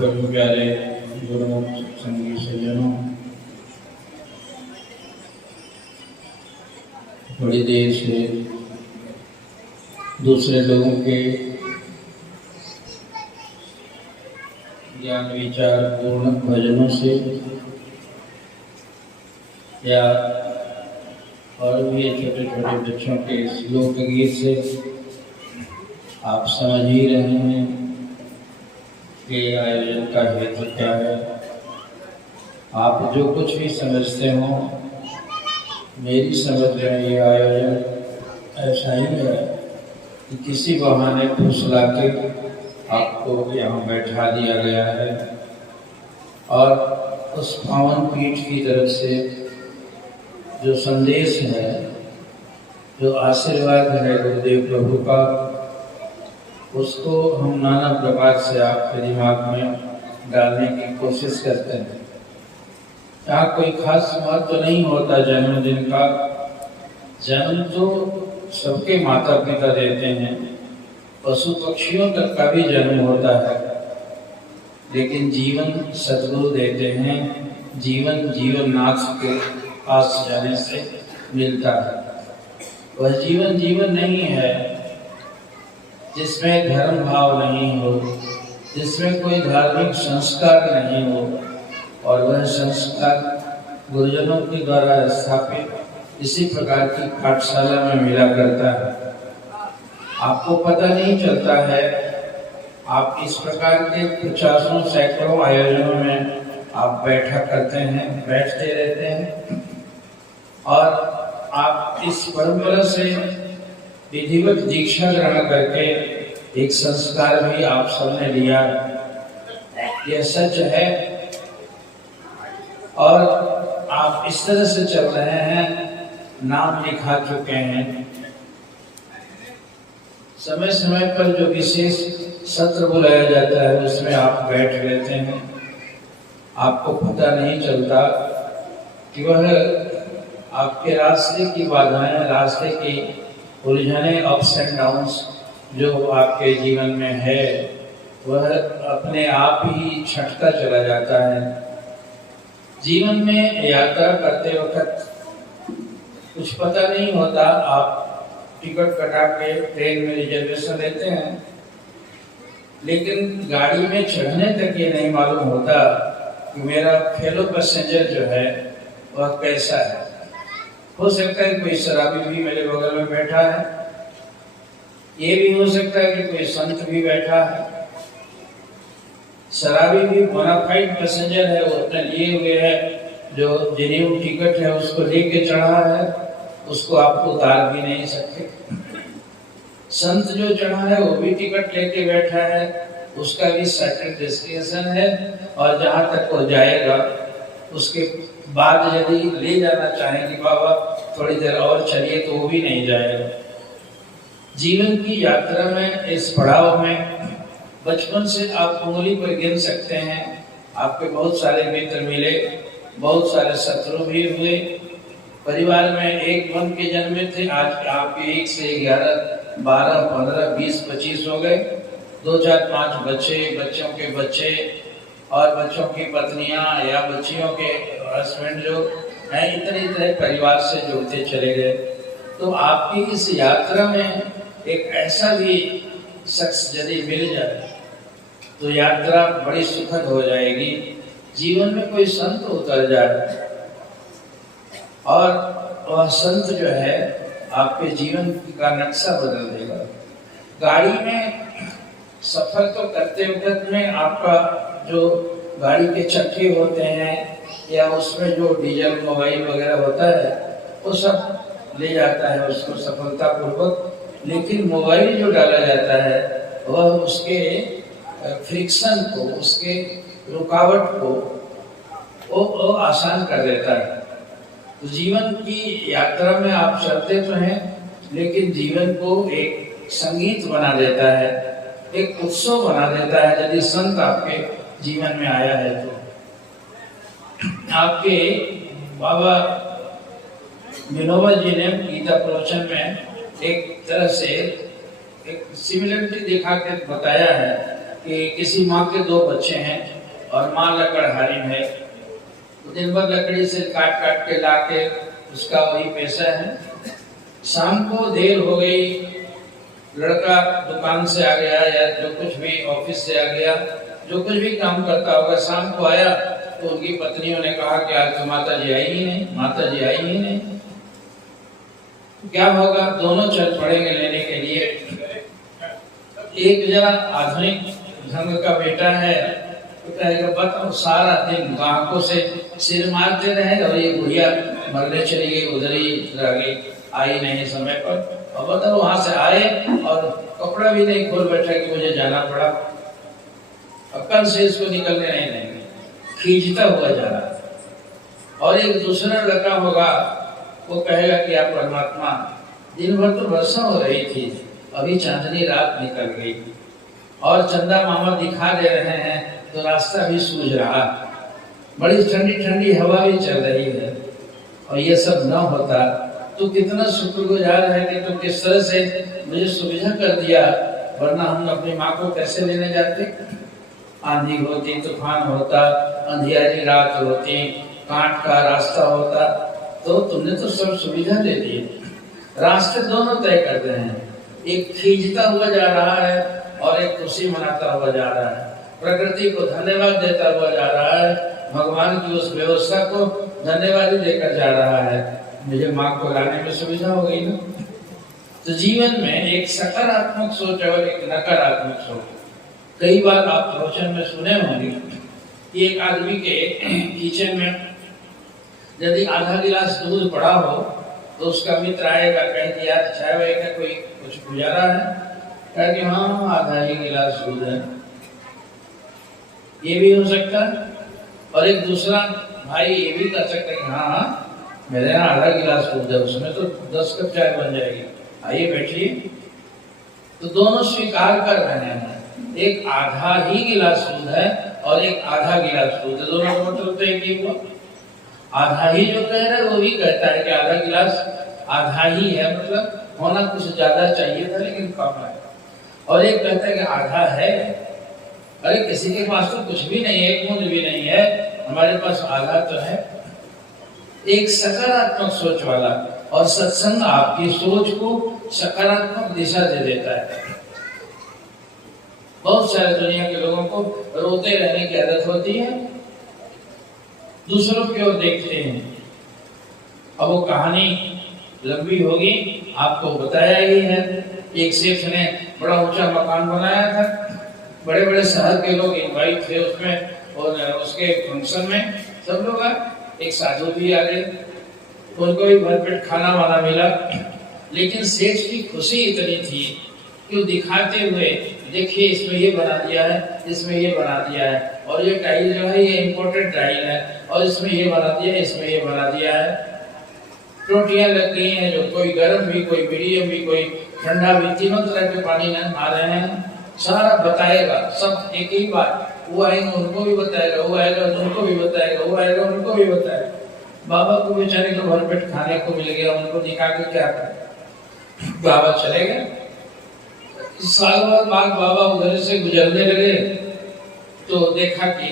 परम प्यारे गुरुमुख संगी सज्जनों, बड़ी देर से दूसरे लोगों के ज्ञान विचार पूर्ण भजनों से या और भी छोटे छोटे बच्चों के श्लोक गीत से आप समझ ही रहे हैं कि आयोजन का हेतु क्या है। आप जो कुछ भी समझते हो, मेरी समझ में ये आयोजन ऐसा ही है कि किसी बहाने फुसला के आपको यहाँ बैठा दिया गया है और उस पावन पीठ की तरफ से जो संदेश है, जो आशीर्वाद है गुरुदेव प्रभु का, उसको हम नाना प्रकार से आपके दिमाग में डालने की कोशिश करते हैं। यहाँ कोई खास महत्व तो नहीं होता जन्मदिन का। जन्म तो सबके माता पिता देते हैं, पशु पक्षियों तक का भी जन्म होता है, लेकिन जीवन सद्गुरु देते हैं। जीवन जीवननाथ के पास जाने से मिलता है। वह जीवन जीवन नहीं है जिसमें धर्म भाव नहीं हो, जिसमें कोई धार्मिक संस्कार नहीं हो, और वह संस्कार गुरुजनों के द्वारा स्थापित इसी प्रकार की पाठशाला में मिला करता है। आपको पता नहीं चलता है, आप इस प्रकार के 50 सैकड़ों आयोजनों में आप बैठते रहते हैं और आप इस परंपरा से विधिवत दीक्षा ग्रहण करके एक संस्कार भी आप सबने लिया। यह सच है और आप इस तरह से चल रहे हैं, नाम लिखा चुके हैं। समय समय पर जो विशेष सत्र बुलाया जाता है उसमें आप बैठ लेते हैं। आपको पता नहीं चलता कि वह आपके रास्ते की बाधाएं, रास्ते की उलझने, अप्स एंड डाउन्स जो आपके जीवन में है, वह अपने आप ही छटता चला जाता है। जीवन में यात्रा करते वक्त कुछ पता नहीं होता। आप टिकट कटा के ट्रेन में रिजर्वेशन लेते हैं, लेकिन गाड़ी में चढ़ने तक ये नहीं मालूम होता कि मेरा फेलो पैसेंजर जो है वह कैसा है। हो सकता है कोई शराबी भी मेरे बगल में बैठा है, ये भी हो सकता है कि कोई संत भी बैठा है। शराबी भी बोनाफाइड पैसेंजर है, वो अपने लिए हुए है, जो जेन्युइन टिकट है उसको लेके चढ़ा है, उसको आप उतार भी नहीं सकते। संत जो चढ़ा है वो भी टिकट लेके बैठा है, उसका भी सर्टेन डेस्टिनेशन है, और जहां तक वो जाएगा उसके बाद यदि ले जाना चाहें कि बाबा थोड़ी देर और चलिए, तो वो भी नहीं जाएगा। जीवन की यात्रा में, इस पड़ाव में बचपन से आप उंगली पर गिन सकते हैं। आपके बहुत सारे मित्र मिले, बहुत सारे शत्रु भी हुए। परिवार में एक बन के जन्मे थे, आज आपके 1 से 11, 12, 15, 20, 25 हो गए। 2, 4, 5 बच्चे, बच्चों के बच्चे और बच्चों की पत्नियां या बच्चियों के हस्बैंड जो है, इतने परिवार से जुड़ते चले गए। तो आपकी इस यात्रा में एक ऐसा भी शख्स यदि मिल जाए तो यात्रा बड़ी सुखद हो जाएगी। जीवन में कोई संत उतर जाए और वह संत जो है आपके जीवन का नक्शा बदल देगा। गाड़ी में सफर तो करते वक्त में आपका जो गाड़ी के चक्के होते हैं या उसमें जो डीजल मोबाइल वगैरह होता है वो सब ले जाता है उसको सफलतापूर्वक, लेकिन मोबाइल जो डाला जाता है वह उसके फ्रिक्शन को, उसके रुकावट को वो आसान कर देता है। तो जीवन की यात्रा में आप चलते तो हैं, लेकिन जीवन को एक संगीत बना देता है, एक उत्सव बना देता है। यदि संत आपके जीवन में आया है तो आपके बाबा विनोबा जी ने गीता प्रवचन में एक तरह से एक सिमिलरिटी दिखा के बताया है कि किसी माँ के 2 बच्चे हैं और माँ लकड़हारी है, तो दिन भर लकड़ी से काट काट के ला के उसका वही पैसा है। शाम को देर हो गई, लड़का दुकान से आ गया या जो कुछ भी ऑफिस से आ गया, जो कुछ भी काम करता होगा, शाम को आया तो उनकी पत्नियों ने कहा कि आज तो माता जी आई ही नहीं, माता जी आई ही नहीं। क्या होगा, दोनों चल पड़ेंगे लेने के लिए। एक जरा आधुनिक ढंग का बेटा है तो कहेगा बताओ, सारा दिन ग्राहकों से सिर मारते रहे और ये बुढ़िया मरने चली गई, उधर ही रह गई, आई नहीं समय पर। और बताओ वहां से आए और कपड़ा भी नहीं खोल बैठा कि मुझे जाना पड़ा, अब कल से इसको निकलने नहीं देंगे, खींचता हुआ जा रहा। और एक दूसरा लड़का होगा, वो कहेगा कि आप परमात्मा, दिन भर तो वर्षा हो रही थी, अभी चांदनी रात निकल गई और चंदा मामा दिखा दे रहे हैं तो रास्ता भी सूझ रहा, बड़ी ठंडी ठंडी हवा भी चल रही है, और ये सब न होता तो कितना शुक्रगुजार है कि तो किस तरह से मुझे सुविधा कर दिया, वरना हम अपनी माँ को कैसे लेने जाते। आंधी होती, तूफान होता, अंधियारी रात होती, कांट का रास्ता होता, तो तुमने तो सब सुविधा दे दी। रास्ते दोनों तय करते हैं, एक खींचता हुआ जा रहा है और एक खुशी मनाता हुआ जा रहा है, प्रकृति को धन्यवाद देता हुआ जा रहा है, भगवान की उस व्यवस्था को धन्यवाद देकर जा रहा है, मुझे माँ को लाने में सुविधा हो गई ना। तो जीवन में एक सकारात्मक सोच और एक नकारात्मक सोच। कई बार आप प्रवचन में सुने होंगे कि एक आदमी के किचन में यदि आधा गिलास दूध पड़ा हो तो उसका मित्र आएगा, कहेगा यार चाय वाय का कोई कुछ गुजारा है, कहे कि हाँ आधा ही गिलास दूध है, ये भी हो सकता है। और एक दूसरा भाई ये भी कर सकता है कि हाँ मेरे यहाँ आधा गिलास दूध है, उसमें तो 10 कप चाय बन जाएगी, आइए बैठिए। तो दोनों स्वीकार कर रहे हैं, एक आधा ही गिलास दूध है और एक आधा गिलास दूध है, दोनों का मतलब तो एक ही हुआ। आधा ही जो कह रहा है वो भी कहता है कि आधा गिलास आधा ही है, मतलब होना कुछ ज्यादा चाहिए था लेकिन कम है। और एक कहता है कि आधा है, अरे किसी के पास तो कुछ भी नहीं है, एक बूंद भी नहीं है, हमारे पास आधा तो है। एक सकारात्मक सोच वाला, और सत्संग आपकी सोच को सकारात्मक दिशा दे देता है। बहुत सारे दुनिया के लोगों को रोते रहने की आदत होती है, दूसरों की ओर देखते हैं। अब वो कहानी लंबी होगी, आपको बताया ही है। एक सेठ ने बड़ा ऊंचा मकान बनाया था, बड़े बड़े शहर के लोग इनवाइट थे उसमें, और उसके फंक्शन में सब लोग आए, एक साधु भी आ गए, उनको भी भरपेट खाना वाना मिला। लेकिन सेठ की खुशी इतनी थी कि वो दिखाते हुए, देखिए इसमें ये बना दिया है, इसमें ये बना दिया है, और ये टाइल जो है ये इम्पोर्टेड टाइल है, और इसमें ये बना दिया है, इसमें ये बना दिया है। टोटियां लग गई हैं, जो कोई गर्म भी, कोई मीडियम भी, कोई ठंडा भी, तीनों तरह के पानी में आ रहे हैं। सारा बताएगा, सब एक ही बात, वो आएगा उनको भी बताएगा, वो आएगा उनको भी बताएगा, वो आएगा उनको भी बताएगा। बाबा को बेचारे को भरपेट खाने को मिल गया, उनको दिखा के क्या करें, बाबा चले गए। साल बाद बाबा उधर से गुजरने लगे तो देखा कि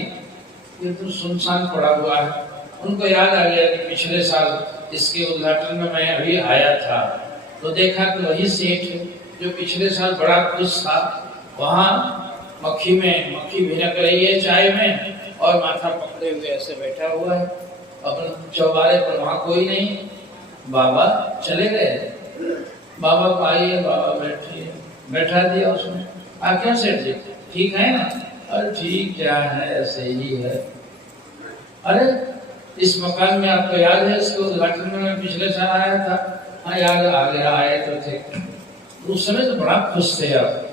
ये तो सुनसान पड़ा हुआ है। उनको याद आ गया कि पिछले साल इसके उद्घाटन में मैं अभी आया था, तो देखा कि वही सेठ जो पिछले साल बड़ा खुश था, वहाँ मक्खी भिनक रही है चाय में, और माथा पकड़े हुए ऐसे बैठा हुआ है अपने चौबारे पर, वहाँ कोई नहीं। बाबा चले गए, बाबा को आइए, बाबा बैठा दिया उसने। आप क्यों सेठ जी, ठीक है ना? अरे ठीक क्या है, ऐसे ही है। अरे इस मकान में आपको याद है, इसके उद्घाटन में मैं पिछले साल आया था? हाँ याद आ गया, आए तो थे। उस समय तो बड़ा खुश थे आप,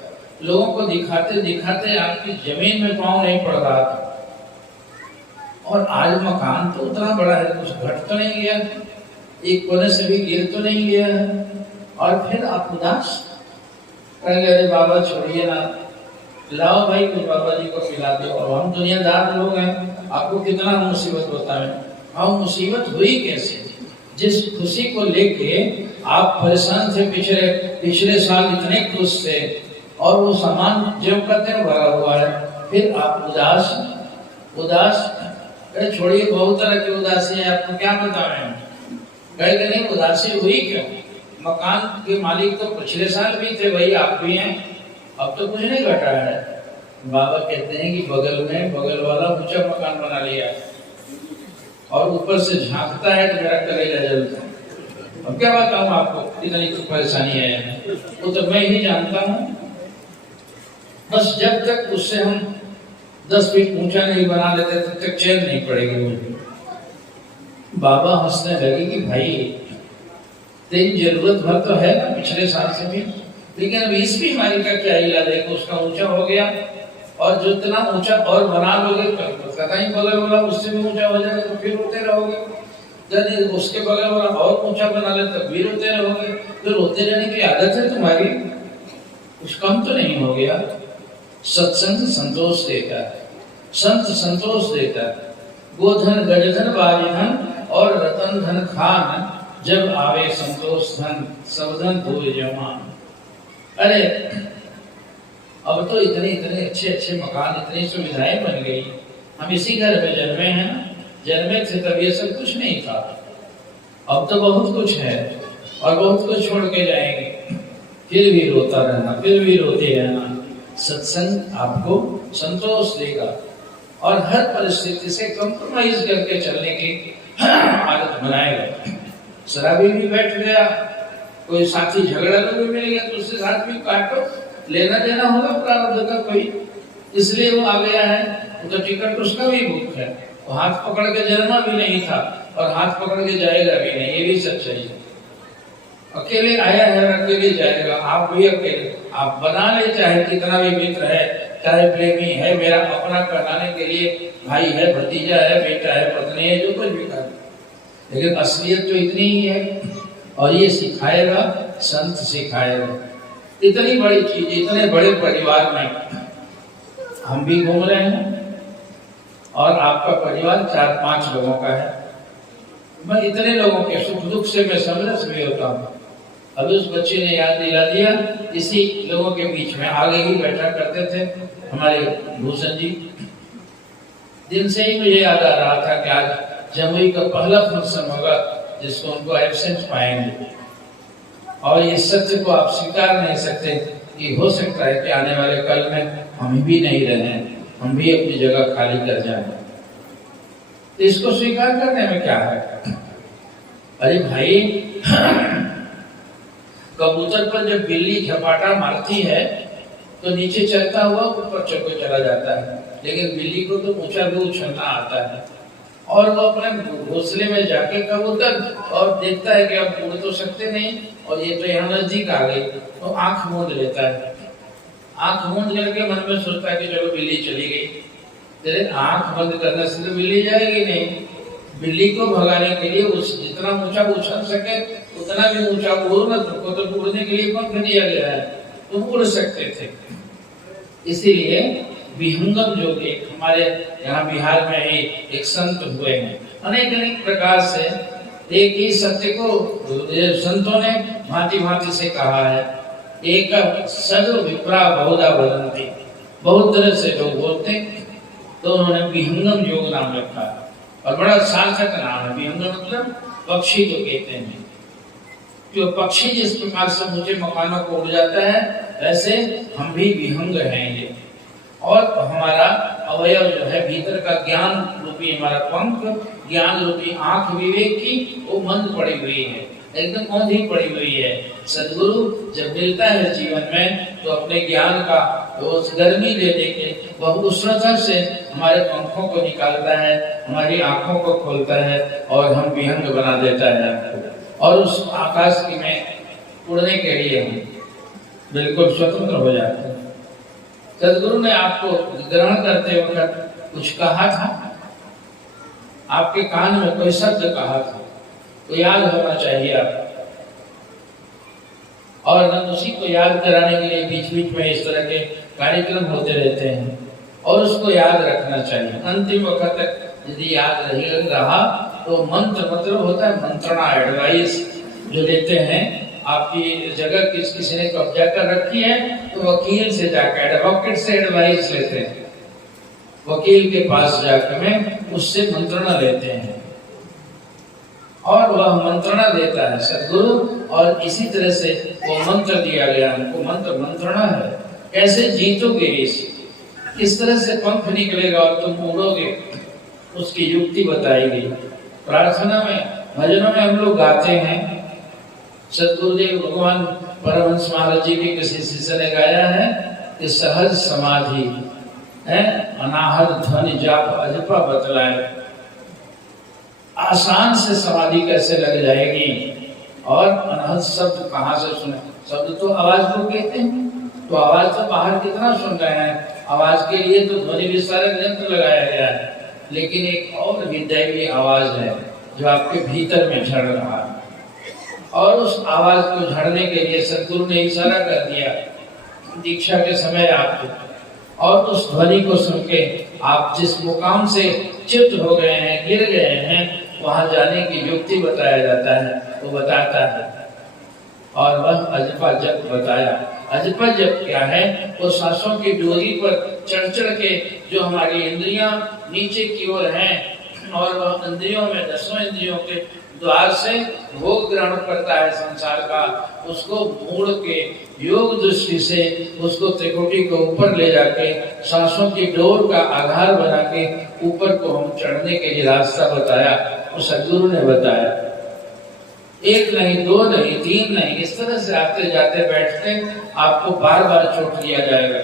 लोगों को दिखाते दिखाते आपकी जमीन में पांव नहीं पड़ रहा था। और आज मकान तो उतना बड़ा है, कुछ घट तो नहीं गया, एक कोने से भी गिर तो नहीं गया है, और फिर आप उदास कहेंगे अरे बाबा छोड़िए ना, लाओ भाई कुछ बाबा जी को खिला दो। और हम दुनियादार लोग हैं, आपको कितना मुसीबत होता है। हाँ, मुसीबत हुई कैसे? जिस खुशी को लेके आप परेशान थे, पिछले साल इतने खुश थे, और वो सामान जो कहते हैं भरा हुआ है। फिर आप उदास उदास अरे छोड़िए, बहुत तरह की उदासी है, आपको क्या बताएं। कहे कि नहीं उदासी हुई क्यों? मकान के मालिक तो पिछले साल भी थे, वही आप भी हैं, अब तो कुछ नहीं घटा है। बाबा कहते हैं कि बगल वाला ऊंचा मकान बना लिया और ऊपर से झांकता है तो मेरा कलेजा जलता है। अब क्या बताऊं आपको, इतनी कुछ परेशानी है, वो तो मैं ही जानता हूँ। बस जब तक उससे हम 10 फीट ऊंचा नहीं बना लेते तब तक चैन नहीं पड़ेगी मुझे। बाबा हंसने लगे कि भाई तेरी जरूरत भर तो है ना पिछले साल से भी, लेकिन अब इस बीमारी का क्या इलाज है? उसका ऊंचा हो गया और जो इतना ऊंचा और बना लोगे तो पता ही बगल वाला उससे भी ऊंचा हो जाएगा, तो फिर रोते रहोगे। यदि उसके बगल वाला और ऊंचा बना ले तब भी रोते रहोगे। तो रोते रहने की आदत है तुम्हारी, कुछ कम तो नहीं हो गया। सत्संग संतोष देता है, संत संतोष देता है। गोधन गजधन बारिधन और रतन धन खान, जब आवे संतोष धन सब धन धूल जमान। अरे अब तो इतने इतने अच्छे अच्छे मकान, इतनी सुविधाएं बन गई। हम इसी घर में जन्मे हैं ना, जन्मे थे तब ये सब कुछ नहीं था। अब तो बहुत कुछ है और बहुत कुछ छोड़ के जाएंगे, फिर भी रोता रहना, फिर भी रोते रहना। सत्संग आपको संतोष देगा और हर परिस्थिति से कंप्रोमाइज करके चलने की आदत बनाएगा। शराबी भी बैठ गया, कोई साथी झगड़ा भी मिल गया तो उसके साथ भी काटो, लेना देना होगा प्रारब्ध का कोई, इसलिए वो आ गया है। तो टिकट उसका भी बुक है, वो हाथ पकड़ के जन्मा भी नहीं था और हाथ पकड़ के जाएगा भी नहीं, ये भी सच्चाई है। अकेले आया है और अकेले जाएगा। आप भी अकेले, आप बना ले चाहे कितना भी मित्र है, चाहे प्रेमी है, मेरा अपना कहलाने के लिए भाई है, भतीजा है, बेटा है, पत्नी है, जो कुछ भी कर, लेकिन असलियत तो इतनी ही है। और ये सिखाएगा संत, सिखाएगा। इतनी बड़ी चीज, इतने बड़े परिवार में हम भी घूम रहे हैं और आपका परिवार 4-5 लोगों का है। मैं इतने लोगों के सुख दुख से मैं समरस भी होता हूँ। अभी उस बच्चे ने याद दिला दिया, इसी लोगों के बीच में आगे ही बैठा करते थे हमारे भूषण जी। दिन से ही मुझे याद आ रहा था कि आज जमुई का पहला फंक्शन होगा जिसको उनको एब्सेंट पाएंगे, और इस सत्य को आप स्वीकार नहीं सकते कि हो सकता है कि आने वाले कल में हम भी नहीं रहे, हम भी अपनी जगह खाली कर जाएं। तो इसको स्वीकार करने में क्या है? अरे भाई कबूतर पर जब बिल्ली झपाटा मारती है तो नीचे चलता हुआ ऊपर चढ़ चला जाता है, लेकिन बिल्ली को तो ऊंचा भी उछलना आता है। और वो अपने घोंसले में जाके कबूतर और देखता है कि अब उड़ तो सकते नहीं और ये तो यहाँ नजदीक आ गई, तो आंख मूंद लेता है। आंख मूंद करके मन में सोचता है कि चलो बिल्ली चली गई। तेरे आंख बंद करने से तो बिल्ली जाएगी नहीं। बिल्ली को भगाने के लिए उस जितना ऊंचा उछल सके उतना भी ऊंचा उड़ना, तुमको तो उड़ने के लिए पंख दिया गया है, तुम उड़ सकते थे। इसीलिए विहंगम जो कि हमारे यहाँ बिहार में ही एक संत हुए हैं, अनेक अनेक प्रकार से एक ही सत्य को संतों ने भांति भांति से कहा है। एक सद विप्रा बहुधा वदंती, बहुत तरह से लोग बोलते, तो उन्होंने विहंगम योग नाम रखा और बड़ा सार्थक नाम है। विहंगम मतलब पक्षी को कहते हैं। जो पक्षी जिस प्रकार से ऊंचे मकानों को उड़ जाता है, वैसे हम भी विहंग हैं ये। और हमारा अवयव जो है भीतर का ज्ञान रूपी हमारा पंख, ज्ञान रूपी आंख विवेक की, वो मंद पड़ी हुई है, एकदम औंधी पड़ी हुई है। सदगुरु जब मिलता है जीवन में तो अपने ज्ञान का उस गर्मी ले लेके बहुत उष्णता से हमारे पंखों को निकालता है, हमारी आंखों को खोलता है और हम विहंग बना देता है हमको। और उस आकाश की में उड़ने के लिए हम बिल्कुल स्वतंत्र हो जाते हैं। सदगुरु ने आपको ग्रहण करते वक्त कुछ कहा था, आपके कान में कोई शब्द कहा था, तो याद होना चाहिए आपको। और न उसी को याद कराने के लिए बीच बीच में इस तरह के कार्यक्रम होते रहते हैं और उसको याद रखना चाहिए। अंतिम वक्त तक यदि याद रहा तो मंत्र मतलब होता है मंत्रणा, एडवाइस जो देते हैं आपकी जगह किसी ने कब्जा कर रखी है तो वकील से जाकर एडवोकेट से एडवाइस लेते हैं, वकील के पास जाकर में उससे मंत्रणा लेते हैं और वह मंत्रणा देता है सद्गुरु। और इसी तरह से वो मंत्र दिया गया हमको, मंत्रणा है कैसे जीतोगे इस, किस तरह से पंख निकलेगा और तुम उड़ोगे, उसकी युक्ति बताई गई। प्रार्थना में भजनों में हम लोग गाते हैं, सद्गुरुदेव भगवान परमहंस महाराज जी के किसी शिष्य ने गाया है कि सहज समाधि है अनाहत ध्वनि जाप अजपा बतलाए। आसान से समाधि कैसे लग जाएगी और अनहद शब्द कहाँ से सुने, शब्द तो आवाज को कहते हैं, तो आवाज तो बाहर कितना सुन रहे हैं, आवाज के लिए तो ध्वनि विस्तारक यंत्र लगाया गया है, लेकिन एक और भी दैवीय आवाज है जो आपके भीतर में झड़ रहा है। और उस आवाज को झड़ने के लिए सद्गुरु ने इशारा कर दिया दीक्षा के समय आपको, और उस ध्वनि को सुन के आप जिस मुकाम से च्युत हो गए हैं, गिर गए हैं, वहां जाने की युक्ति बताया जाता है, वो बताता है। और वह अजपा जप बताया। अजपा जप क्या है? वो सांसों की डोरी पर चढ़ चढ़ के जो हमारी इंद्रियां नीचे की ओर हैं और वह इंद्रियों में 10 इंद्रियों के द्वार से भोग ग्रहण करता है संसार का, उसको मोड़ के योग दृष्टि से उसको त्रिकुटी को ऊपर ले जाके सांसों की डोर का आधार बना के ऊपर को हम चढ़ने के लिए रास्ता बताया, वो सद्गुरु ने बताया। 1 नहीं 2 नहीं 3 नहीं, इस तरह से आते जाते बैठते आपको बार बार चोट लिया जाएगा,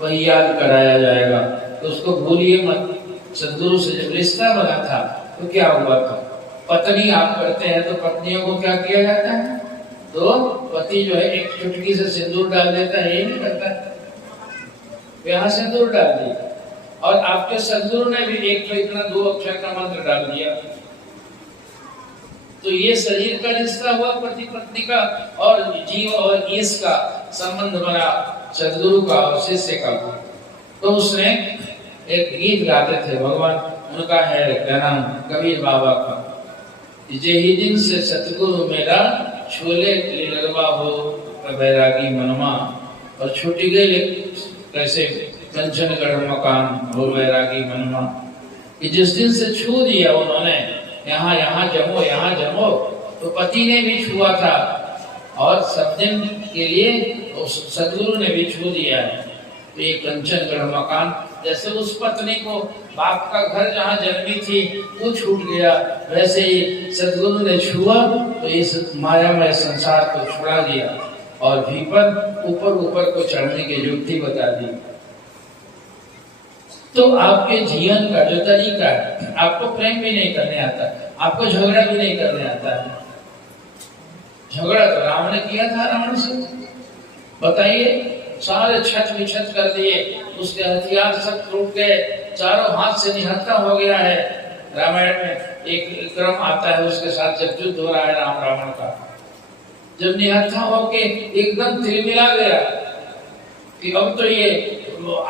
वही याद कराया जाएगा। तो उसको भूलिए मत। सद्गुरु से जब रिश्ता बना था तो क्या हुआ था? पत्नी आप करते हैं तो पत्नियों को क्या किया जाता है? तो पति जो है एक चुटकी से सिंदूर डाल देता है, ये नहीं करता, यहाँ सिंदूर डाल दिया। और आपके सद्गुरु ने भी एक तो इतना 2 अक्षर का मंत्र डाल दिया। तो ये शरीर का रिश्ता हुआ पति पत्नी का, और जीव और ईश का संबंध बना सद्गुरु का और शिष्य का। तो उसने एक गीत गाते थे भगवान, उनका है क्या नाम, कबीर बाबा का, जेहि दिन से सतगुरु मेरा छोले लीलरवा हो बैरागी मनमा, और छूटी गए कैसे कंचनगढ़ मकान हो बैरागी मनमा। कि जिस दिन से छू दिया उन्होंने, यहाँ जमो, तो पति ने भी छुआ था और सब दिन के लिए सद्गुरु ने भी छू दिया है। तो ये कंचनगढ़ मकान, जैसे उस पत्नी को बाप का घर जहाँ जन्मी थी वो छूट गया, वैसे ही सद्गुरु ने छुआ तो इस मायामय संसार को छुड़ा दिया और भीतर ऊपर को चढ़ने की युक्ति बता दी। तो आपके जीवन का जो तरीका है, आपको प्रेम भी नहीं करने आता, आपको झगड़ा भी नहीं करने आता है। झगड़ा तो रावण ने किया था रावण से, बताइए, सारे छत विछत कर दिए, उसके हथियार सब टूट गए, चारों हाथ से निहत्था हो गया है। रामायण में एक क्रम आता है उसके साथ जब युद्ध हो रहा है राम रावण का, जब निहत्था होके एकदम तिलमिला गया कि अब तो ये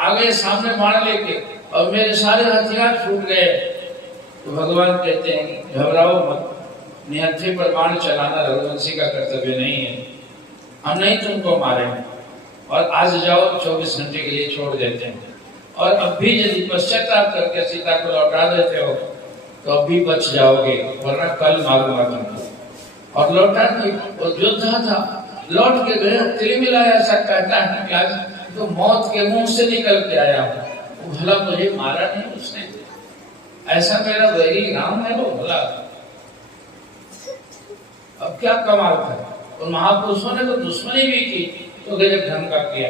आगे सामने बाण लेके और मेरे सारे हथियार छूट गए। तो भगवान कहते हैं घबराओ मत, निहत्थे पर बाण चलाना रघुवंशी का कर्तव्य नहीं है, हम नहीं तुमको मारेंगे और आज जाओ 24 घंटे के लिए छोड़ देते हैं। और अब भी यदि पश्चाताप करके सीता को लौटा देते हो तो अब भी बच जाओगे, वरना कल मारूंगा तुमको। और लौटा दिए, वो योद्धा था, लौट के गए, तिलमिलाया, ऐसा कहता है कि आज तो मौत के मुंह से निकल के आया हूँ, भला मुझे मारा नहीं उसने, ऐसा मेरा वैरी राम है वो भला। अब क्या कमाल था, उन महापुरुषों ने तो दुश्मनी भी की तो गजब ढंग का किया।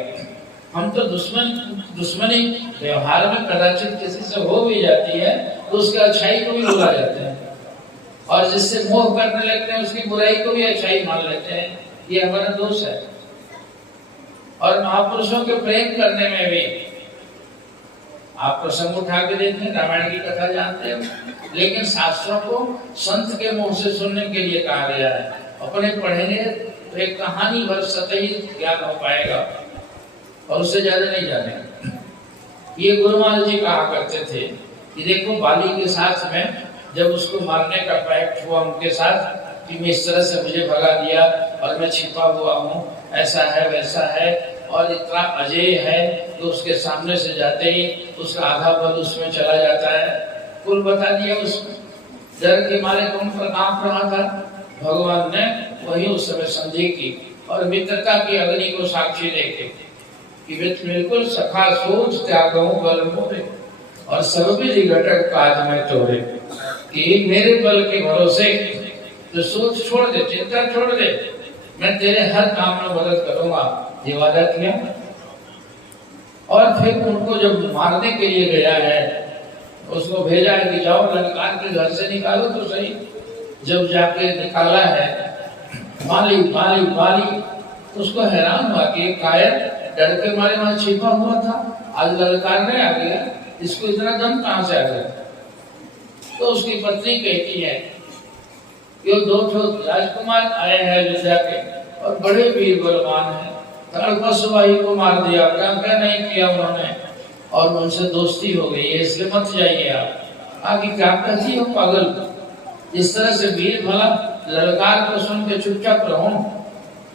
हम तो दुश्मनी व्यवहार में कदाचित किसी से हो भी जाती है तो उसकी अच्छाई को भी भुला जाते हैं, और जिससे मोह करने लगते हैं उसकी बुराई को भी अच्छाई मान लेते हैं, ये हमारा दोष है। और महापुरुषों के प्रेम करने में भी आप प्रसंग उठा के देखें, रामायण की कथा जानते हो, लेकिन शास्त्रों को संत के मुंह से सुनने के लिए कहा गया है। अपने पढ़ेंगे तो एक कहानी भर सतही ज्ञान हो पाएगा और उससे ज्यादा नहीं जानेंगे। ये गुरु महाराज जी कहा करते थे कि देखो बाली के साथ में जब उसको मारने का पैक्ट हुआ उनके साथ कि मैं इस तरह से मुझे भगा दिया, और मैं छिपा हुआ हूँ, ऐसा है वैसा है, और इतना अजय है कि उसके सामने से जाते ही उसका आधा बल उसमें चला जाता है। कुल बता दिया उसको, डर के मारे कौन पर कांप रहा था। भगवान ने वही उस समय संधि की और मित्रता की अग्नि को साक्षी लेके कि बिल्कुल सखा सोच त्यागों बल मोरे और सर्वविधि घटक काज में तोरे, कि मेरे बल के भरोसे तो सोच छोड़ दे, चिंता छोड़ दे, मैं तेरे हर काम में मदद करूंगा, ये वादा किया। और फिर उनको जब मारने के लिए गया है, उसको भेजा है कि जाओ लंकार के घर से निकालो तो सही। जब जाके निकाला है, माली माली माली उसको हैरान हुआ कि कायर डर के मारे वहां छिपा हुआ था, आज ललकारने आ गया, इसको इतना दम कहां से आ गया। तो उसकी पत्नी कहती है कि दो राजकुमार आए हैं अयोध्या के और बड़े वीर बलवान हैं, तड़पसवाही को मार दिया, क्या क्या नहीं किया उन्होंने, और उनसे दोस्ती हो गई है, इसलिए मत जाइए आप। आगे क्या कहती हो पागल, इस तरह से वीर भला ललकार को सुन के चुपचाप रहो,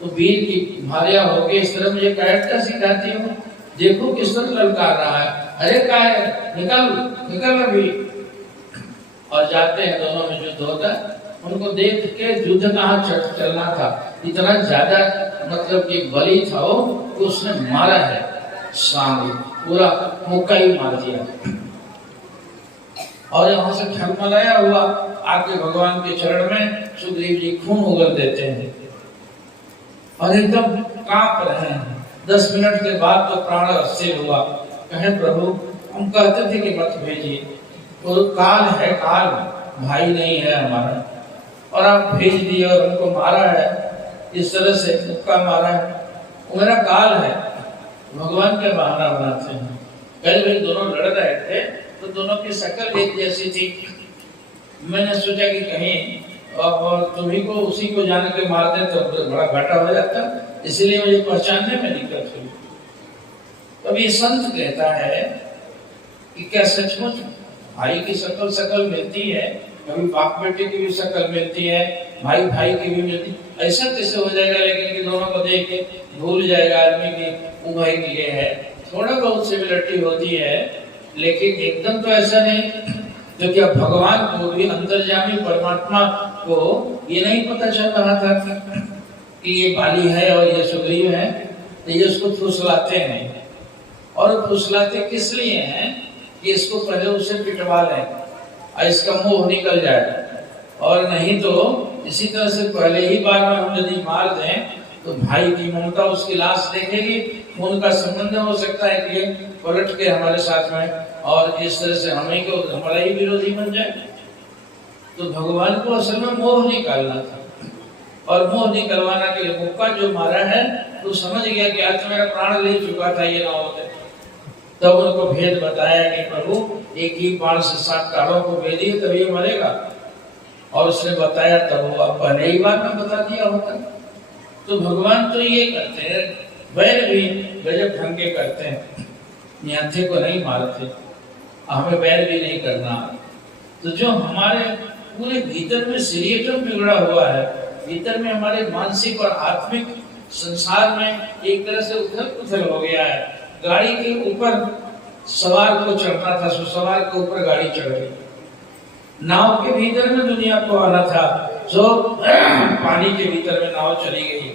तो वीर की भार्या होके इस तरह मुझे कैरेक्टर सिखाती हो, देखो किस तरह ललकार रहा है, अरे क्या है, निकल निकल अभी। और जाते हैं, दोनों में युद्ध होता है। उनको देख के युद्ध कहाँ चलना था, इतना ज्यादा मतलब कि बली था वो, तो उसने मारा है, सांग पूरा मुक्का ही मार दिया। और यहाँ से खलमलाया हुआ आके भगवान के चरण में सुग्रीव जी खून उगल देते हैं और एकदम कांप रहे हैं। 10 मिनट के बाद तो प्राण अस्थिर हुआ। कहे प्रभु, हम कहते थे कि मत भेजिए, तो काल है, काल भाई नहीं है हमारा, और आप भेज दिए और उनको मारा है, इस तरह से मुक्का मारा है, वो मेरा काल है। भगवान के बहाना बनाते हैं। कल वे दोनों लड़ रहे थे तो दोनों की शक्ल एक जैसी थी। मैंने सोचा कि कहीं और तुम्ही को उसी को जान के मार दे तो बड़ा घाटा हो जाता, इसलिए मुझे पहचानने में दिक्कत हुई। तब ये संत कहता है कि क्या सचमुच भाई की शक्ल मिलती है, कभी बाप बेटे की भी शक्ल मिलती है, भाई भाई की भी मिलती है, ऐसा कैसे हो जाएगा? लेकिन कि दोनों को देख के भूल जाएगा आदमी की वो भाई के लिए है। थोड़ा बहुत सिमिलरिटी होती है, लेकिन एकदम तो ऐसा नहीं। तो क्या भगवान को भी, अंतर्यामी परमात्मा को ये नहीं पता चल रहा था कि ये बाली है और ये सुग्रीव है? तो ये उसको फुसलाते हैं, और फुसलाते किस लिए हैं कि इसको पहले उसे पिटवा लें और इसका मुंह निकल जाए, और नहीं तो इसी तरह से पहले ही बार में हम यदि मार दें तो भाई की ममता उसकी लाश देखेगी, उनका संबंध हो सकता है कि पलट के हमारे साथ में और इस तरह से हमें को हमारा ही विरोधी बन जाए। तो भगवान को असल में मोह निकालना था, और मोह निकलवाना के लिए मुक्का जो मारा है तो समझ गया कि आज मेरा प्राण ले चुका था, ये ना होते। तब उनको भेद बताया कि प्रभु एक ही बाण से 7 तारों को भेदिए तब ये मरेगा, और उसने बताया तब वो अब पहले ही बार में बता दिया होता। तो भगवान तो ये करते हैं, वैर भी गजब ढंग के करते हैं, निहत्थे को नहीं मारते, हमें वैर भी नहीं करना। तो जो हमारे पूरे भीतर में सीरियसम बिगड़ा हुआ है, भीतर में हमारे मानसिक और आत्मिक संसार में एक तरह से उथल पुथल हो गया है। गाड़ी के ऊपर सवार को चढ़ना था, सो सवार के ऊपर गाड़ी चढ़ गई। नाव के भीतर में दुनिया को आना था, जो पानी के भीतर में नाव चली गई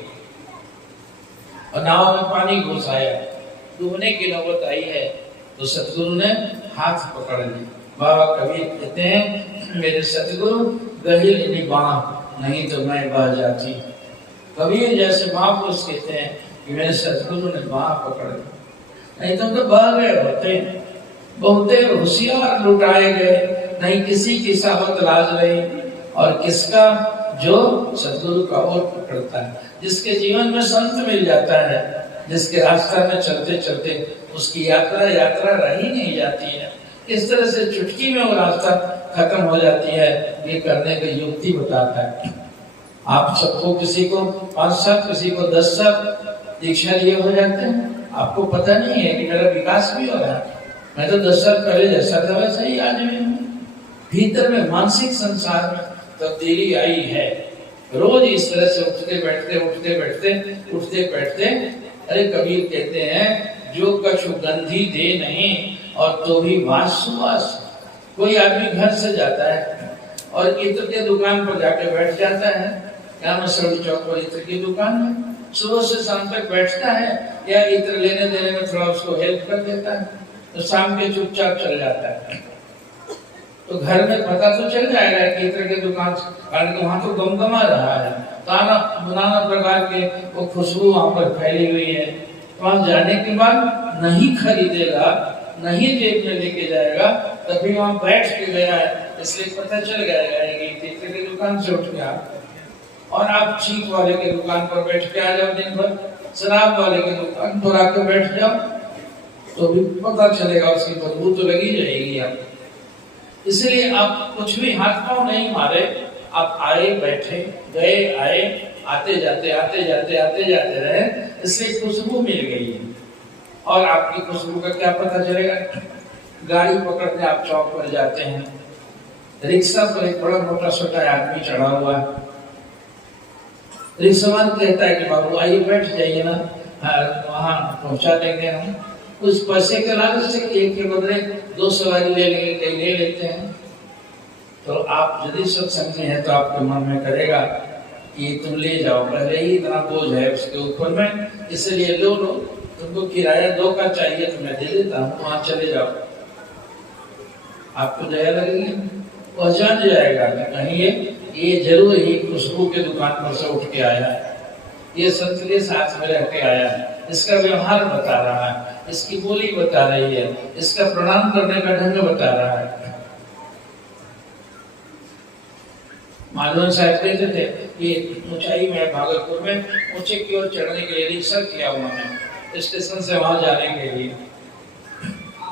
और नाव में पानी घुस आया, डूबने की नौबत आई है। तो सतगुरु ने हाथ पकड़ ली। बाबा कबीर कहते हैं, मेरे सतगुरु गहिल निबाह, नहीं तो मैं बह जाती। कबीर जैसे महापुरुष कहते हैं कि मेरे सतगुरु ने बाह पकड़ ली, नहीं तो बह गए होते। बहुते होशियार लुटाए गए, नहीं किसी की सावत लाज रही, और किसका जो सतगुरु का ओर पकड़ता है, जिसके जीवन में संत मिल जाता है, जिसके रास्ता में चलते चलते उसकी यात्रा रह ही नहीं जाती है। इस तरह से चुटकी में वो रास्ता खत्म हो जाती है। ये करने की युक्ति बताता है। आप सबको, किसी को 5 साल, किसी को 10 साल दीक्षा लिए हो जाते हैं, आपको पता नहीं है कि मेरा विकास भी हो रहा है। मैं तो 10 साल पहले जैसा था वैसा ही आज भी हूँ। भीतर में मानसिक संसार में तब्दीली आई है, रोज इस तरह से उठते बैठते। अरे कबीर कहते हैं जो कछु गंधी दे नहीं और तो भी वास सुवास। कोई आदमी घर से जाता है और इत्र के दुकान पर जाके बैठ जाता है, क्या मसौड़ी चौक पर इत्र की दुकान है, सुबह से शाम तक बैठता है या इत्र लेने देने में थोड़ा उसको हेल्प कर देता है, तो शाम के चुपचाप चल जाता है। तो घर में पता तो चल जाएगा कि इत्र के दुकान, कारण कि वहां तो गमगमा रहा है, नाना प्रकार के वो खुशबू वहां पर फैली हुई है। वहां जाने के बाद नहीं खरीदेगा, नहीं जेब में लेके जाएगा, तभी वहां बैठ के गया है, इसलिए पता चल जाएगा कि इत्र की दुकान से उठ गया। और आप चीक वाले के दुकान पर बैठ के आ जाओ, दिन भर शराब वाले के दुकान पर आके बैठ जाओ, तो भी पता चलेगा, उसकी बदबू तो लगी जाएगी आप। इसलिए आप कुछ भी हाथ पांव नहीं मारे, आप आए बैठे गए आए, आते जाते रहे, इसलिए खुशबू मिल गई है। और आपकी खुशबू का क्या पता चलेगा? गाड़ी पकड़ते आप चौक पर जाते हैं, रिक्शा पर एक बड़ा मोटा छोटा आदमी चढ़ा हुआ है, रिक्शावाला कहता है कि बाबू आइए बैठ जाइए ना, वहां पहुंचा देंगे हम। उस पैसे के लालच से एक के बदले 2 सवारी ले लेंगे, कई ले लेते हैं। तो आप यदि सत्संग में है तो आपके मन में करेगा कि तुम ले जाओ, पहले ही इतना बोझ है उसके ऊपर में, इसलिए लो, तुमको किराया 2 का चाहिए तो मैं दे देता हूँ, वहां चले जाओ। आपको दया लगेगी, पहचान जाएगा कि कहीं ये जरूर ही खुशबू के दुकान पर से उठ के आया है, ये संत के साथ में रह के आया है, इसका व्यवहार बता रहा है, इसकी बोली बता रही है, इसका प्रणाम करने का ढंग बता रहा है। माधवन साहब कहते थे कि ऊंचाई में भागलपुर में ऊंचे की ओर चढ़ने के लिए रिक्शा किया उन्होंने, स्टेशन से वहां जाने के लिए,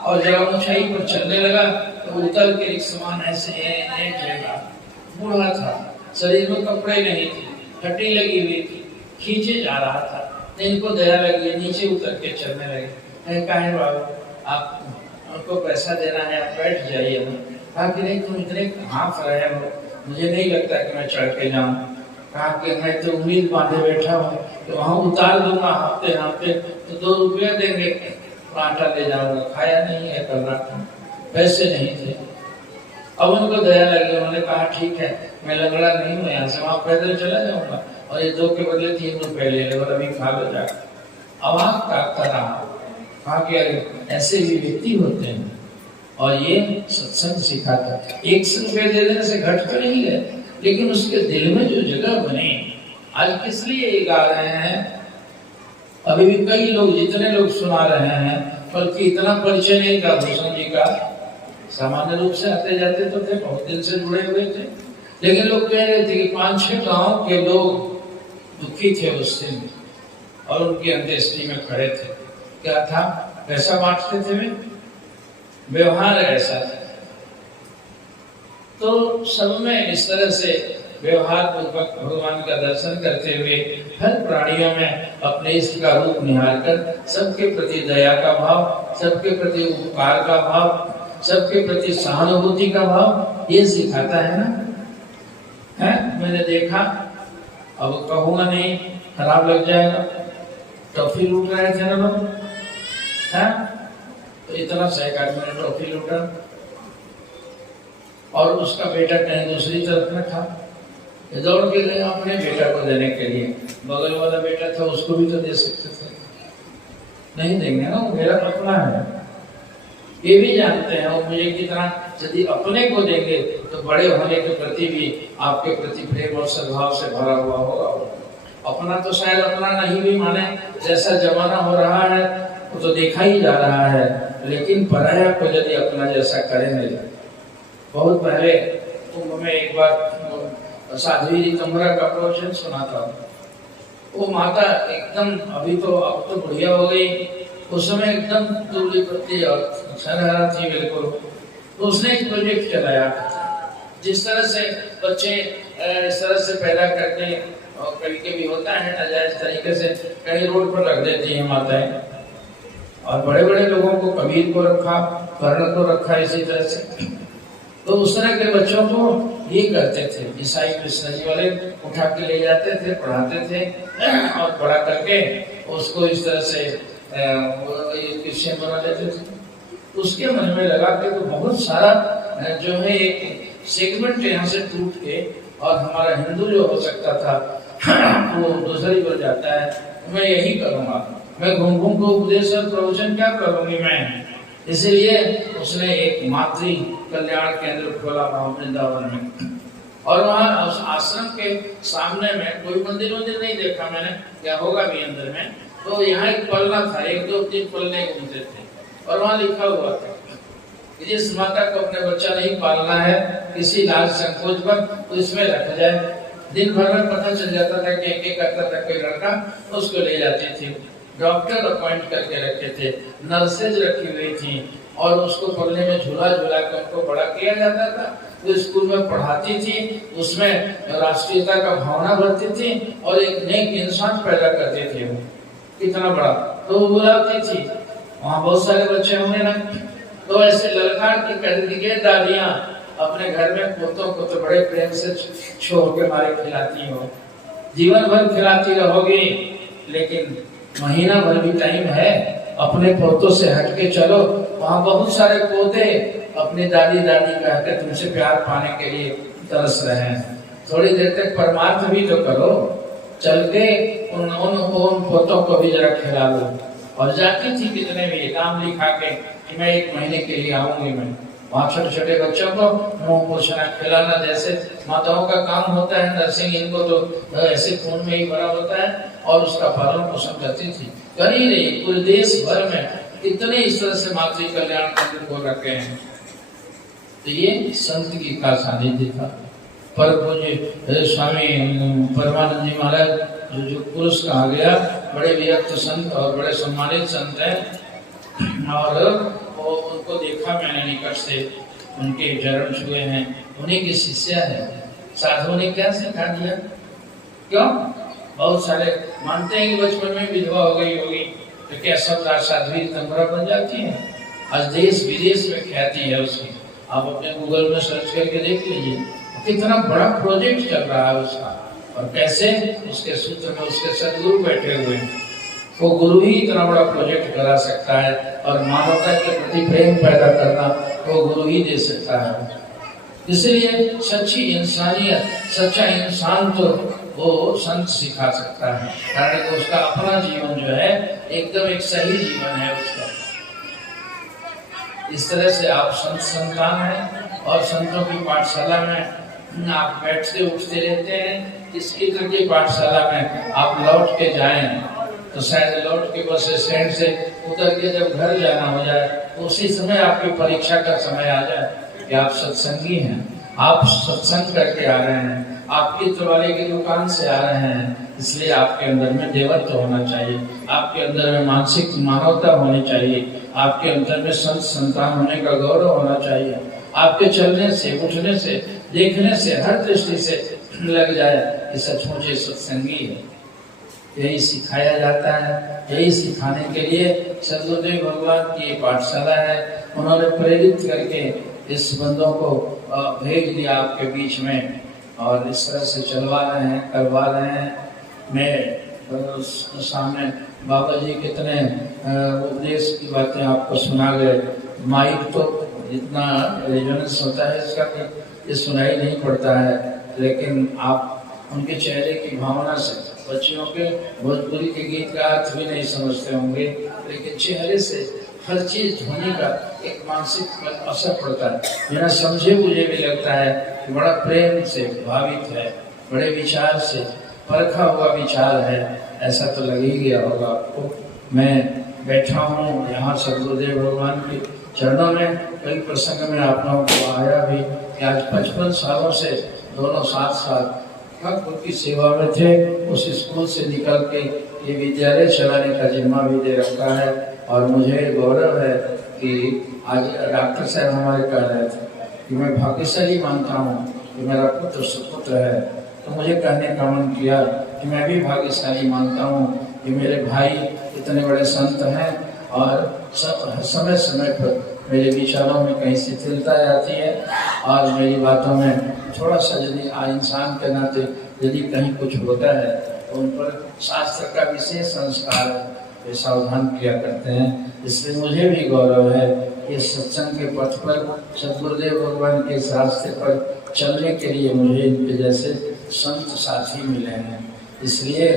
और जब ऊंचाई पर चलने लगा तो उतर के रिक्शा ऐसे बूढ़ा था, शरीर में कपड़े नहीं थे, हड्डी लगी हुई थी, खींचे जा रहा था। इनको दया लगी, नीचे उतर के चलने लगे। कहे बाबू आपको पैसा देना है, आप बैठ जाइए। कहा कि नहीं, तुम इतने हाँफ रहे हो, मुझे नहीं लगता कि मैं चढ़ के जाऊं। कहा कि मैं तो उम्मीद बांधे बैठा हूँ तो वहां उतार दूंगा हाँफते तो 2 रुपया देंगे, आटा ले जाऊंगा। खाया नहीं है कल रात में, पैसे नहीं थे। अब उनको दया लगी, उन्होंने कहा ठीक है, मैं लंगड़ा नहीं हूँ, यहाँ से वहां पैदल चला जाऊंगा और ये 2 के बदले 3 रुपए ले लो और अभी खा लो जाकर। अवाक काटता रहा, कहा कि ऐसे भी व्यक्ति होते हैं, और ये सत्संग सिखाता है। 100 रुपए दे देने से घट तो नहीं गए, लेकिन उसके दिल में जो जगह बनी। आज किस लिए ये गा रहे हैं? अभी भी कई लोग, जितने लोग सुना रहे हैं, बल्कि इतना परिचय नहीं था भूषण जी का। सामान्य रूप से आते जाते तो थे, बहुत दिन से जुड़े हुए थे, लेकिन लोग कह रहे थे कि 5-6 गांव के लोग दुखी थे उस दिन और उनकी अंत्येष्टि में खड़े थे। क्या था? पैसा बांटते थे वे, व्यवहार ऐसा था। तो सब में इस तरह से व्यवहार पूर्वक भगवान का दर्शन करते हुए हर प्राणियों में अपने इष्ट का रूप निहार कर सबके प्रति दया का भाव, सबके प्रति उपकार का भाव, सबके प्रति सहानुभूति का भाव, ये सिखाता है ना। है, मैंने देखा, अब कहूंगा नहीं, खराब लग जाएगा, टॉफी लूट रहे थे ना लोग, तो इतना सा एक आदमी ने टॉफी लूटा और उसका बेटा कहीं दूसरी तरफ में था, दौड़ के गए अपने बेटा को देने के लिए। बगल वाला बेटा था, उसको भी तो दे सकते थे, नहीं देंगे ना, वो मेरा अपना है। ये भी जानते हैं वो मुझे कितना, यदि अपने को देंगे तो बड़े होने के प्रति भी आपके प्रति प्रेम और सद्भाव से भरा हुआ होगा। अपना तो शायद अपना नहीं भी माने, जैसा जमाना हो रहा है वो तो देखा ही जा रहा है, लेकिन पराया को यदि अपना जैसा करेंगे। बहुत पहले कुंभ में एक बार साध्वी जी तंबरा का प्रवचन सुना था। वो माता एकदम, अभी तो अब तो बढ़िया हो गई, उस समय एकदम दूरी पत्ती और सरहरा थी बिल्कुल। तो उसने एक प्रोजेक्ट चलाया, जिस तरह से बच्चे इस तरह से पैदा करके, और कभी कभी होता है नाजायज तरीके से कहीं रोड पर रख देती है माताएं, और बड़े बड़े लोगों को, कबीर को रखा, कर्ण को रखा, इसी तरह से। तो उस तरह के बच्चों को ये करते थे, ईसाई मिशनरी वाले उठा के ले जाते थे, पढ़ाते थे और पढ़ा करके उसको इस तरह से क्रिश्चियन बना देते थे। उसके मन में लगा कि तो बहुत सारा जो है एक सेगमेंट यहाँ से टूट के और हमारा हिंदू जो हो सकता था वो दूसरी पर जाता है, मैं यही करूँगा, मैं घूम घूम को उपदेश और प्रवचन क्या करूँगी मैं। इसलिए उसने एक मातृ कल्याण केंद्र खोला वहाँ वृंदावन में, और वहाँ उस आश्रम के सामने में कोई मंदिर नहीं देखा मैंने, क्या होगा भी अंदर में, तो यहाँ एक पल्ला था, 1-2-3 पल्ले घूमते थे और वहाँ लिखा हुआ था जिस माता को अपने बच्चा नहीं पालना है किसी लाज संकोच पर तो इसमें रख जाए। दिन भर में पता चल जाता था कि एक करता था कोई लड़का, उसको ले जाती थी, डॉक्टर अपॉइंट करके रखे थे, नर्सेज रखी हुई थी और उसको पढ़ने में झूला झूला कर उनको बड़ा किया जाता था। वो स्कूल में पढ़ाती थी, उसमें राष्ट्रीयता का भावना भरती थी और एक नेक इंसान पैदा करती थी। वो कितना बड़ा तो वो बुलाती थी, वहाँ बहुत सारे बच्चे होंगे ना, तो ऐसे ललकार की कहती के दादियाँ अपने घर में पोतों को तो बड़े प्रेम से छोड़ के मारे खिलाती हो, जीवन भर खिलाती रहोगी, लेकिन महीना भर भी टाइम है, अपने पोतों से हटके चलो, वहाँ बहुत सारे पोते अपनी दादी कहकर तुमसे प्यार पाने के लिए तरस रहे हैं। थोड़ी देर तक परमार्थ भी तो करो, चल के उन पोतों को भी जरा खिला लो। और जाती थी कितने भी नाम लिखा के कि मैं 1 महीने के लिए आऊंगी, मैं वहाँ छोटे छोटे बच्चों को मुंह पोछना खिलाना, जैसे माताओं का काम होता है, नर्सिंग इनको तो ऐसे खून में ही भरा होता है, और उसका पालन पोषण करती थी। करी रही पूरे देश भर में इतने इस तरह से मातृ कल्याण केंद्र को रखे हैं। तो ये संत की का सानिध्य था। पर पूज्य स्वामी परमानंद जी महाराज जो पुरुष कहा गया, बड़े विरक्त संत और बड़े सम्मानित संत हैं, और उनको देखा मैंने निकट से, उनके चरण छुए हैं, उन्हीं की शिष्या है। साधुओं ने क्या सिखा दिया, क्यों बहुत सारे मानते हैं कि बचपन में विधवा हो गई होगी तो क्या सब साध्वी तंबरा बन जाती है। आज देश विदेश में ख्याति है उसकी, आप अपने गूगल में सर्च करके देख लीजिए, कितना बड़ा प्रोजेक्ट चल रहा है उसका, और कैसे उसके सूत्र में उसके सदगुरु बैठे हुए हैं। वो गुरु ही इतना बड़ा प्रोजेक्ट करा सकता है, और मानवता के प्रति प्रेम पैदा करना वो गुरु ही दे सकता है। इसलिए सच्ची इंसानियत, सच्चा इंसान तो वो संत सिखा सकता है, कारण उसका अपना जीवन जो है एकदम एक सही जीवन है उसका। इस तरह से आप संतान हैं, और संतों की पाठशाला में आप बैठते उठते रहते हैं। इसकी की पाठशाला में आप लौट के जाएं तो शायद लौट के बस स्टैंड से उतर के जब घर जाना हो जाए तो उसी समय आपकी परीक्षा का समय आ जाए कि आप सत्संगी हैं, आप सत्संग करके आ रहे हैं, आप चित्र वाले की दुकान से आ रहे हैं। इसलिए आपके अंदर में देवत्व होना चाहिए, आपके अंदर में मानसिक मानवता होनी चाहिए, आपके अंदर में संत संतान होने का गौरव होना चाहिए। आपके चलने से, उठने से, देखने से, हर दृष्टि से लग जाए कि सचमुच ये सत्संगी है। यही सिखाया जाता है, यही सिखाने के लिए सदगुरुदेव भगवान की पाठशाला है। उन्होंने प्रेरित करके इस बंदों को भेज दिया आपके बीच में, और इस तरह से चलवा रहे हैं, करवा रहे हैं। मैं सामने बाबा जी कितने उपदेश की बातें आपको सुना गए। माइक तो इतना रेजोनेंस होता है इसका कि ये सुनाई नहीं पड़ता है, लेकिन आप उनके चेहरे की भावना से, बच्चियों के भोजपुरी के गीत का अर्थ भी नहीं समझते होंगे, लेकिन चेहरे से हर चीज ध्वनि का एक मानसिक असर पड़ता है। बिना समझे मुझे भी लगता है कि बड़ा प्रेम से भावित है, बड़े विचार से परखा हुआ विचार है, ऐसा तो लग ही गया होगा आपको। मैं बैठा हूँ यहाँ सदगुरुदेव भगवान के चरणों में, कई प्रसंग में आप लोगों को आया भी कि आज 55 सालों से दोनों साथ साथ ठाकुर की सेवा में थे। उस स्कूल से निकल के ये विद्यालय चलाने का जिम्मा भी दे रखा है, और मुझे गौरव है कि आज डॉक्टर साहब हमारे कह रहे थे कि मैं भाग्यशाली मानता हूँ कि मेरा पुत्र सुपुत्र है, तो मुझे कहने का मन किया कि मैं भी भाग्यशाली मानता हूँ कि मेरे भाई इतने बड़े संत हैं, और समय समय पर मेरे विचारों में कहीं शिथिलता आती है और मेरी बातों में थोड़ा सा यदि इंसान के नाते यदि कहीं कुछ होता है तो उन पर शास्त्र का विशेष संस्कार वे सावधान किया करते हैं। इसलिए मुझे भी गौरव है कि सत्संग के पथ पर सद्गुरुदेव भगवान के इस रास्ते पर चलने के लिए मुझे इनके जैसे संत साथी मिले हैं। इसलिए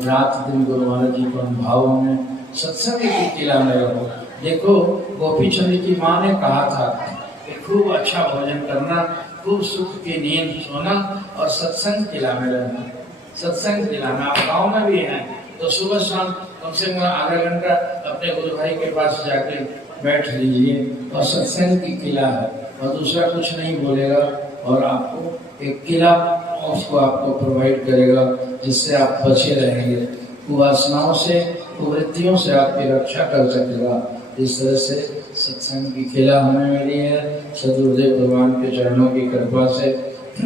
रात दिन गुरु महाराज जी को अनुभवों में सत्संग की किला में रहो। देखो गोपी चंद की माँ ने कहा था कि खूब अच्छा भोजन करना, खूब सुख की नींद सोना और सत्संग किला में रहना। सत्संग किला में आप गाँव में भी हैं तो सुबह शाम कम से कम आधा घंटा अपने गुरु भाई के पास जाके बैठ लीजिए और सत्संग की किला है और दूसरा कुछ नहीं बोलेगा और आपको एक किला उसको आपको प्रोवाइड करेगा जिससे आप बचे रहेंगे, कुवासनाओं से कुवृत्तियों से आपकी रक्षा कर सकेगा। इस तरह से सत्संग की किला हमें मिली है सद्गुरुदेव भगवान के चरणों की कृपा से।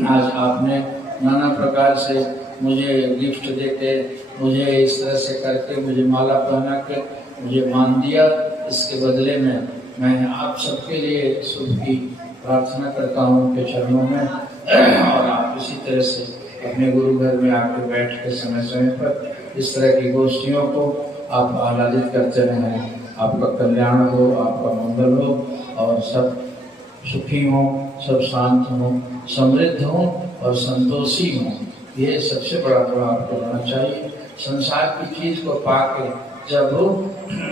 आज आपने नाना प्रकार से मुझे गिफ्ट देके मुझे इस तरह से करके मुझे माला पहना के मुझे मान दिया। इसके बदले में मैं आप सबके लिए शुभ की प्रार्थना करता हूँ उनके चरणों में और आप इसी तरह से अपने गुरु घर में आके बैठ के समय समय पर इस तरह की गोष्ठियों को आप आह्लादित करते रहें। आपका कल्याण हो, आपका मंगल हो और सब सुखी हो, सब शांत हो, समृद्ध हो और संतोषी हो। ये सबसे बड़ा गुण आपको होना चाहिए। संसार की चीज को पाके जब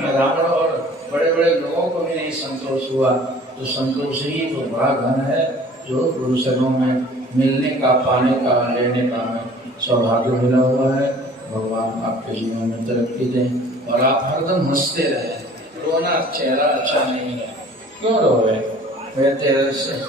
रावण और बड़े बड़े लोगों को भी नहीं संतोष हुआ तो संतोष ही तो बड़ा धन है जो गुरुजनों में मिलने का, पाने का, लेने का हमें सौभाग्य मिला हुआ है। भगवान आपके जीवन में तरक्की दें और आप हरदम हंसते रहें। रोना चेहरा अच्छा नहीं है, क्यों रोए? मेरे तेरे से